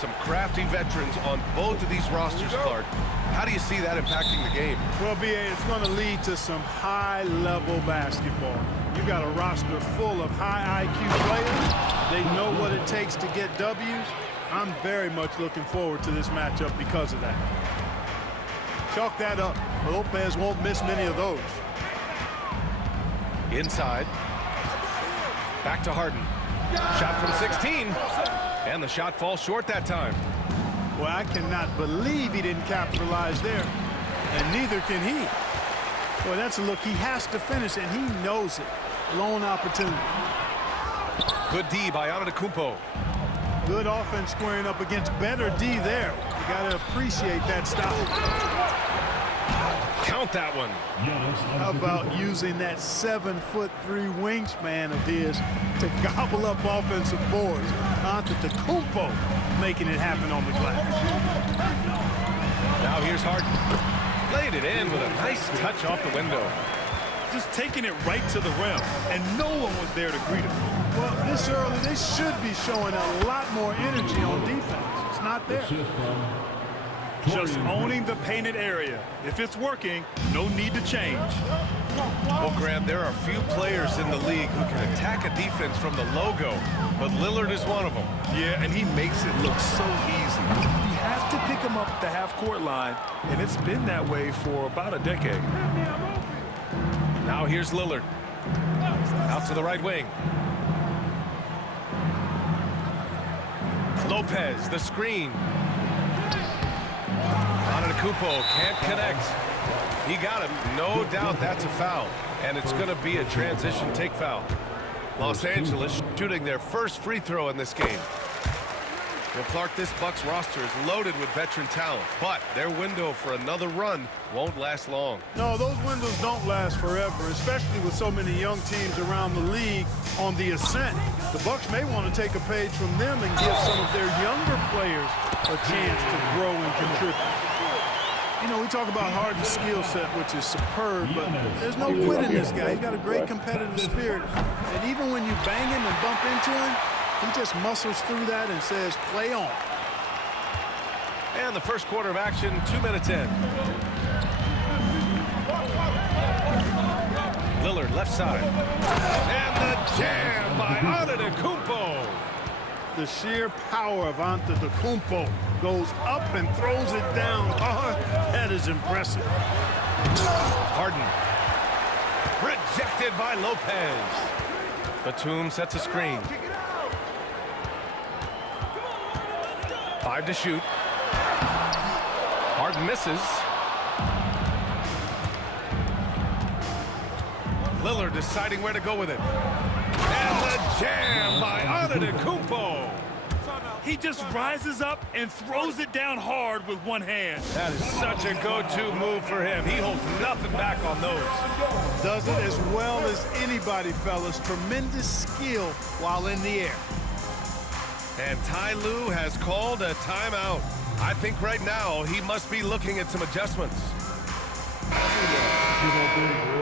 some crafty veterans on both of these rosters, Clark. How do you see that impacting the game? Well, B.A., it's going to lead to some high-level basketball. You got a roster full of high IQ players. They know what it takes to get W's. I'm very much looking forward to this matchup because of that. Chalk that up. Lopez won't miss many of those. Inside. Back to Harden. Shot from 16. And the shot falls short that time. Well, I cannot believe he didn't capitalize there. And neither can he. Boy, that's a look he has to finish, and he knows it. Lone opportunity. Good D by Antetokounmpo. Good offense squaring up against better D there. You got to appreciate that stop. Count that one. How about using that 7'3" wingspan of his to gobble up offensive boards? Antetokounmpo making it happen on the glass. Now here's Harden. Laid it in with a nice touch off the window. Just taking it right to the rim, and no one was there to greet him. Well, this early, they should be showing a lot more energy on defense. It's not there. Just owning the painted area. If it's working, no need to change. Well, Grant, there are few players in the league who can attack a defense from the logo, but Lillard is one of them. Yeah, and he makes it look so easy. You have to pick him up at the half-court line, and it's been that way for about a decade. Now here's Lillard. Out to the right wing. Lopez, the screen. Antetokounmpo can't connect. He got him. No doubt that's a foul. And it's going to be a transition take foul. Los Angeles shooting their first free throw in this game. Well, Clark, this Bucks roster is loaded with veteran talent, but their window for another run won't last long. No, those windows don't last forever, especially with so many young teams around the league on the ascent. The Bucks may want to take a page from them and give some of their younger players a chance to grow and contribute. You know, we talk about Harden's skill set, which is superb, but there's no quit in this guy. He's got a great competitive spirit. And even when you bang him and bump into him, he just muscles through that and says, play on. And the first quarter of action, 2 minutes in. Lillard left side. And the jam by Antetokounmpo. The sheer power of Antetokounmpo goes up and throws it down hard. That is impressive. Harden. Rejected by Lopez. Batum sets a screen. 5 to shoot. Harden misses. Lillard deciding where to go with it. And the jam by Antetokounmpo. He just rises up and throws it down hard with one hand. That is such a go-to move for him. He holds nothing back on those. Does it as well as anybody, fellas. Tremendous skill while in the air. And Ty Lue has called a timeout. I think right now he must be looking at some adjustments.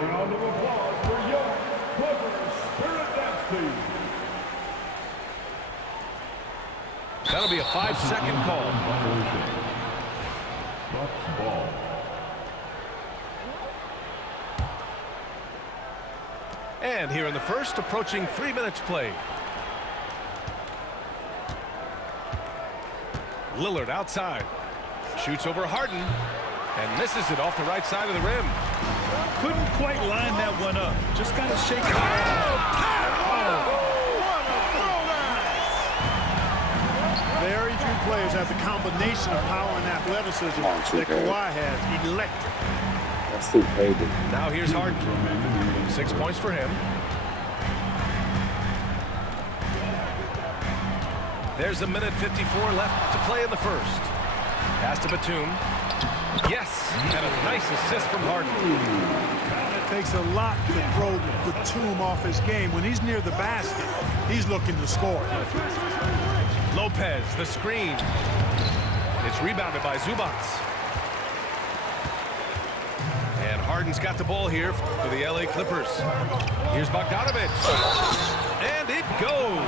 Round of applause for young Clippers Spirit Dance Team. That'll be a 5-second call. Bucks ball. And here in the first, approaching 3 minutes played. Lillard outside. Shoots over Harden. And misses it off the right side of the rim. Couldn't quite line that one up. Just got to shake it out. Very few players have the combination of power and athleticism that Kawhi has. Electric. That's too crazy. Now here's Harden. 6 points for him. There's 1:54 left to play in the first. Pass to Batum. Yes, and a nice assist from Harden. It takes a lot to throw Batum off his game. When he's near the basket, he's looking to score. Lopez, the screen. It's rebounded by Zubac. And Harden's got the ball here for the LA Clippers. Here's Bogdanović. And it goes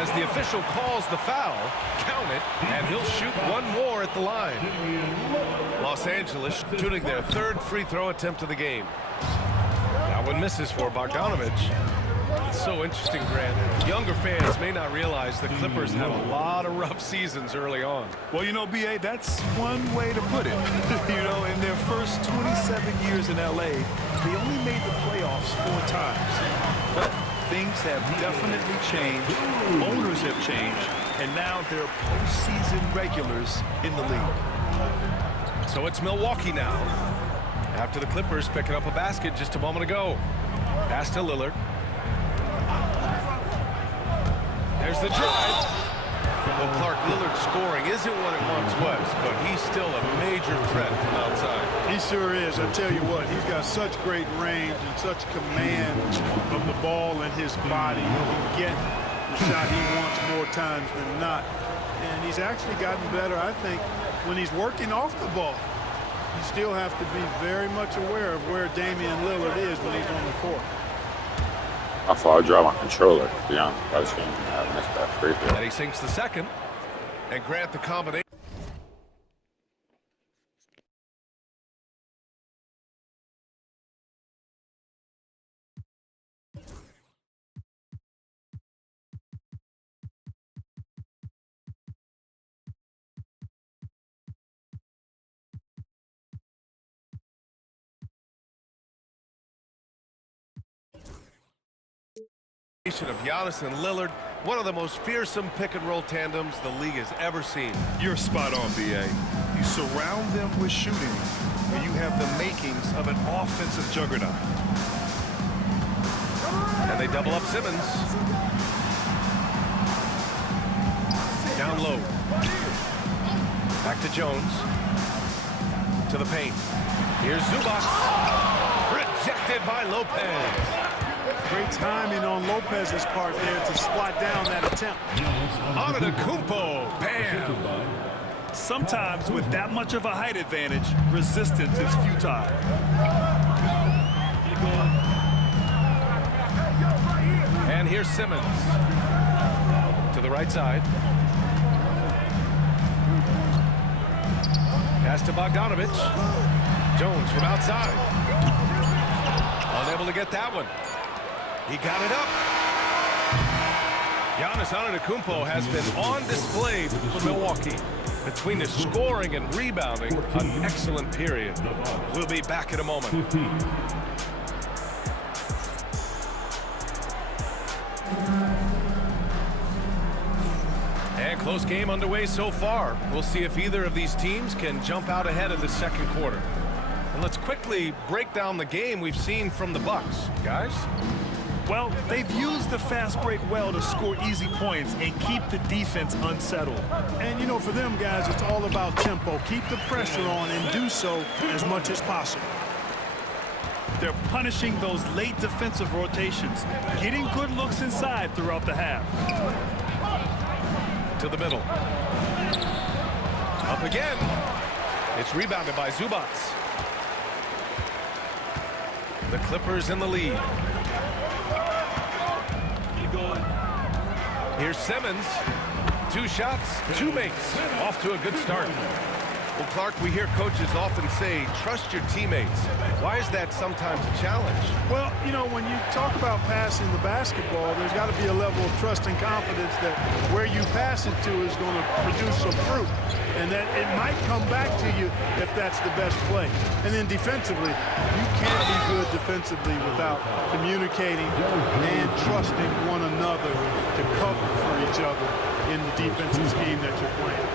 as as the official calls the foul. Count it, and he'll shoot one more at the line. Los Angeles shooting their third free throw attempt of the game. That one misses for Bogdanovich. It's so interesting, Grant. Younger fans may not realize the Clippers had a lot of rough seasons early on. Well, you know, B.A., that's one way to put it. You know, in their first 27 years in L.A., they only made the playoffs 4 times. But things have definitely changed. Owners have changed. And now they're postseason regulars in the league. So it's Milwaukee now. After the Clippers picking up a basket just a moment ago. Pass to Lillard. There's the drive. Well, Clark, Lillard scoring isn't what it once was, but he's still a major threat from outside. He sure is. I tell you what, he's got such great range and such command of the ball and his body. He can get the shot he wants more times than not. And he's actually gotten better, I think, when he's working off the ball. You still have to be very much aware of where Damian Lillard is when he's on the court. How far I draw my controller, to be honest. I was thinking I missed that free throw. And he sinks the second. And Grant, the combination. Of Giannis and Lillard, one of the most fearsome pick-and-roll tandems the league has ever seen. You're spot on, B.A. You surround them with shooting, and you have the makings of an offensive juggernaut. And they double up Simmons. Down low. Back to Jones. To the paint. Here's Zubac. Rejected by Lopez. Great timing on Lopez's part there to swat down that attempt. Antetokounmpo, bam! Sometimes with that much of a height advantage, resistance is futile. And here's Simmons. To the right side. Pass to Bogdanovich. Jones from outside. Unable to get that one. He got it up. Giannis Antetokounmpo has been on display for Milwaukee. Between his scoring and rebounding, an excellent period. We'll be back in a moment. And close game underway so far. We'll see if either of these teams can jump out ahead of the second quarter. And let's quickly break down the game we've seen from the Bucks. Guys? Well, they've used the fast break well to score easy points and keep the defense unsettled. And, you know, for them guys, it's all about tempo. Keep the pressure on and do so as much as possible. They're punishing those late defensive rotations, getting good looks inside throughout the half. To the middle. Up again. It's rebounded by Zubac. The Clippers in the lead. Here's Simmons. 2 shots, 2 makes. Off to a good start. Well, Clark, we hear coaches often say, trust your teammates. Why is that sometimes a challenge? Well, you know, when you talk about passing the basketball, there's got to be a level of trust and confidence that where you pass it to is going to produce some fruit. And that it might come back to you if that's the best play. And then defensively, you can't be good defensively without communicating and trusting one another to cover for each other in the defensive scheme that you're playing.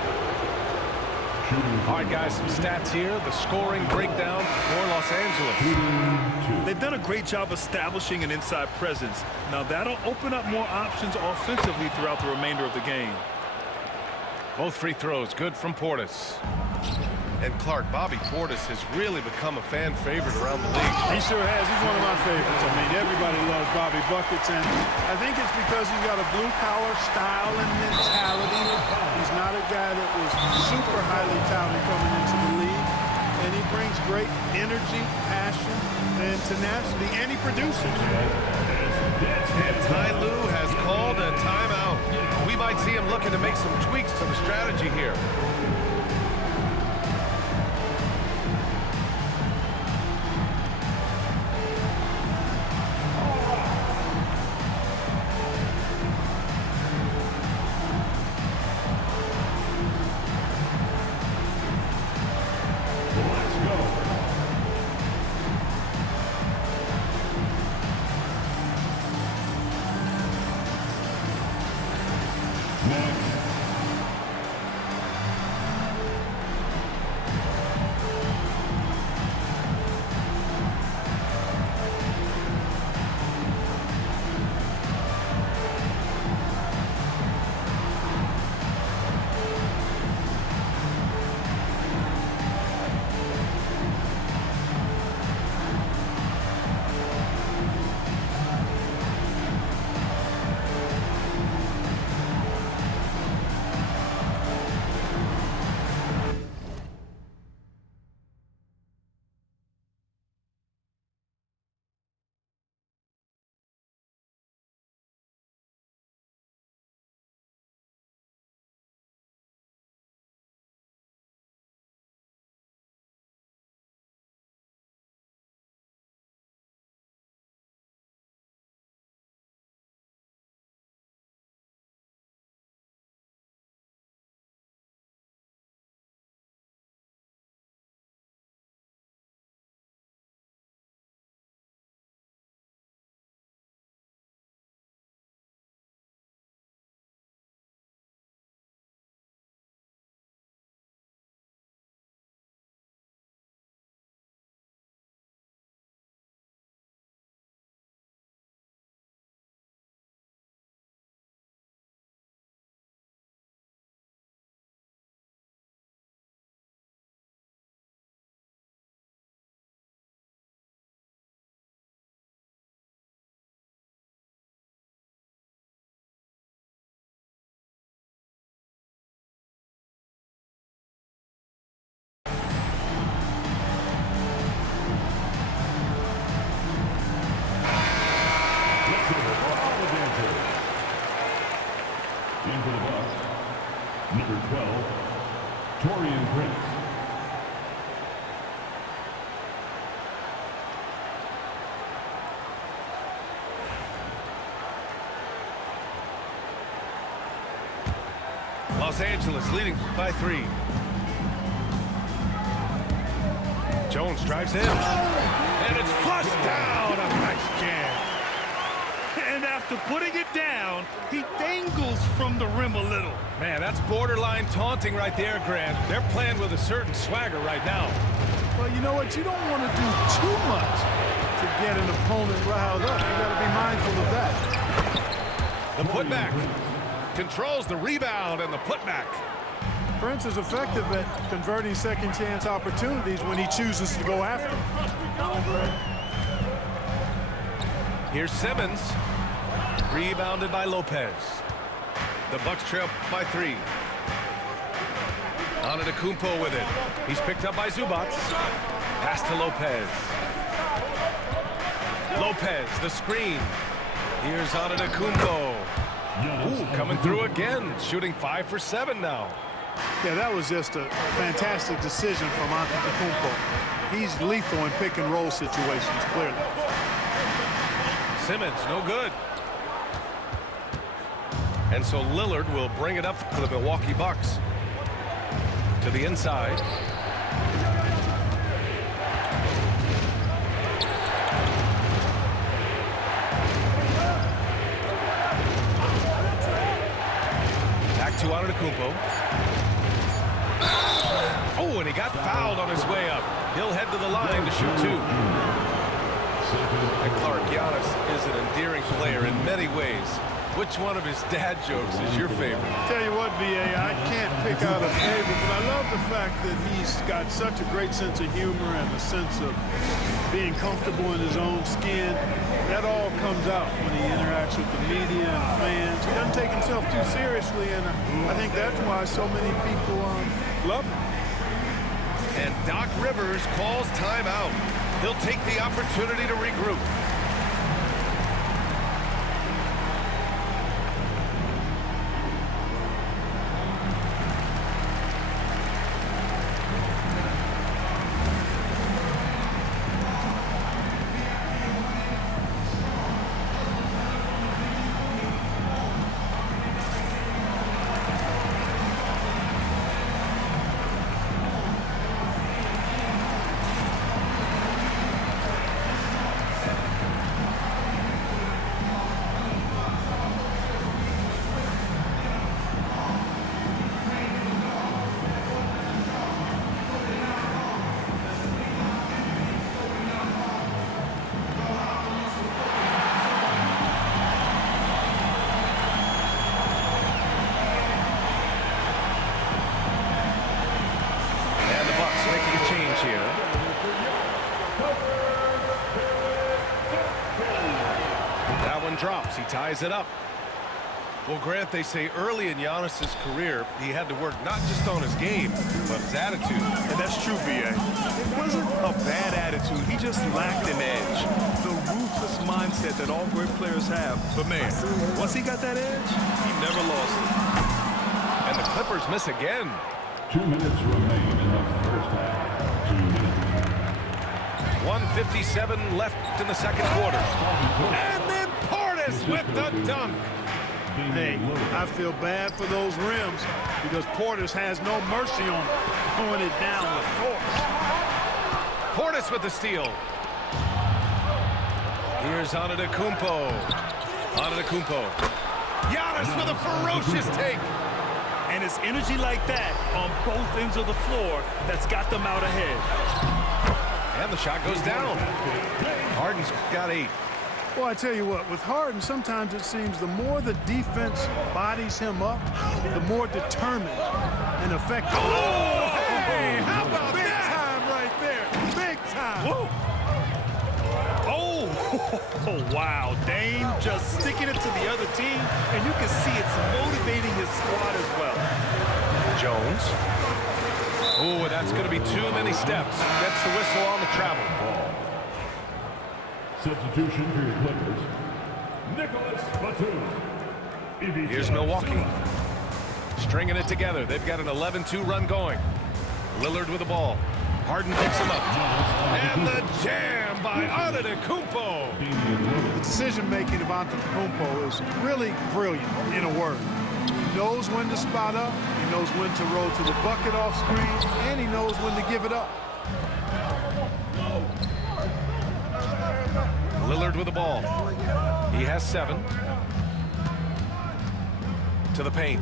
All right, guys, some stats here. The scoring breakdown for Los Angeles. They've done a great job establishing an inside presence. Now, that'll open up more options offensively throughout the remainder of the game. Both free throws good from Portis. And Clark, Bobby Portis has really become a fan favorite around the league. He sure has. He's one of my favorites. I mean, everybody loves Bobby Buckets, and I think it's because he's got a blue-collar style and mentality. He's not a guy that was super highly touted coming into the league, and he brings great energy, passion, and tenacity, and he produces. And Ty Lue has called a timeout. We we might see him looking to make some tweaks to the strategy here. In for the Bucks, number 12, Taurean Prince. Los Angeles leading by 3. Jones drives in. And it's flushed down. A nice jam. And after putting it down, he dangles from the rim a little. Man, that's borderline taunting right there, Grant. They're playing with a certain swagger right now. Well, you know what? You don't want to do too much to get an opponent riled up. You got to be mindful of that. The putback. Controls the rebound and the putback. Prince is effective at converting second chance opportunities when he chooses to go after them. Here's Simmons. Rebounded by Lopez. The Bucks trail by 3. Antetokounmpo with it. He's picked up by Zubac. Pass to Lopez. Lopez, the screen. Here's Antetokounmpo. Ooh, coming through again. Shooting 5 for 7 now. Yeah, that was just a fantastic decision from Antetokounmpo. He's lethal in pick and roll situations, clearly. Simmons, no good. And so Lillard will bring it up for the Milwaukee Bucks. To the inside. Back to Antetokounmpo. Oh, and he got fouled on his way up. He'll head to the line to shoot 2. And Clark, Giannis is an endearing player in many ways. Which one of his dad jokes is your favorite? Tell you what, B.A., I can't pick out a favorite, but I love the fact that he's got such a great sense of humor and a sense of being comfortable in his own skin. That all comes out when he interacts with the media and fans. He doesn't take himself too seriously, and I think that's why so many people love him. And Doc Rivers calls timeout. He'll take the opportunity to regroup. one drops. He ties it up. Well, Grant, they say early in Giannis's career, he had to work not just on his game, but his attitude. And that's true, B.A. It wasn't a bad attitude. He just lacked an edge. The ruthless mindset that all great players have. But, man, once he got that edge, he never lost it. And the Clippers miss again. 2 minutes remain in the first half. 2 minutes. 1:57 left in the second quarter. And then Portis with the dunk. Hey, I feel bad for those rims because Portis has no mercy on them, throwing it down with force. Portis with the steal. Here's Antetokounmpo. Antetokounmpo. Giannis with a ferocious take. And it's energy like that on both ends of the floor that's got them out ahead. And the shot goes down. Harden's got 8. Well, I tell you what, with Harden, sometimes it seems the more the defense bodies him up, the more determined and effective. Oh, hey, how about big that? time right there. Big time. Whoa. Oh, wow. Dame just sticking it to the other team, and you can see it's motivating his squad as well. Jones. Oh, that's going to be too many steps. Gets the whistle on the travel. Substitution for your Clippers, Nicholas Batum. Here's Milwaukee. Stringing it together. They've got an 11-2 run going. Lillard with the ball. Harden picks him up. And the jam by Antetokounmpo. The decision-making of Antetokounmpo is really brilliant, in a word. He knows when to spot up, he knows when to roll to the bucket off screen, and he knows when to give it up. Lillard with the ball. He has 7. To the paint.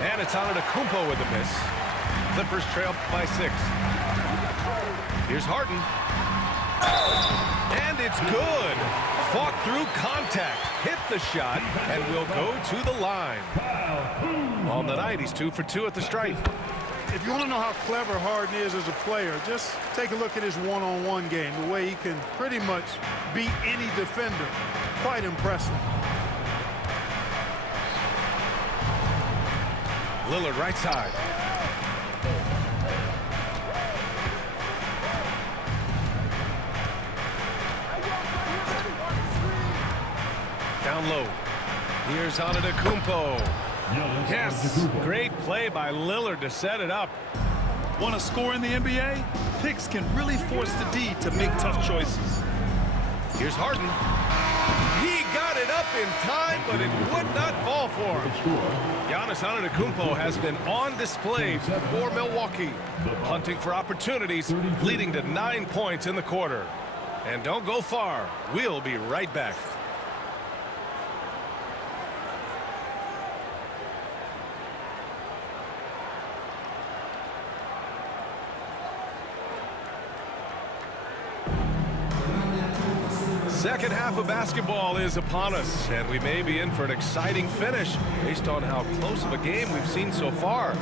And it's Antetokounmpo with the miss. Clippers trail by 6. Here's Harden. And it's good. Fought through contact. Hit the shot and will go to the line. On the night, he's 2 for 2 at the stripe. If you want to know how clever Harden is as a player, just take a look at his one-on-one game, the way he can pretty much beat any defender. Quite impressive. Lillard right side. Down low. Here's Antetokounmpo. Yes, great play by Lillard to set it up. Want to score in the NBA? Picks can really force the D to make tough choices. Here's Harden. He got it up in time, but it would not fall for him. Giannis Antetokounmpo has been on display for Milwaukee, hunting for opportunities, leading to 9 points in the quarter. And don't go far. We'll be right back. Second half of basketball is upon us, and we may be in for an exciting finish based on how close of a game we've seen so far.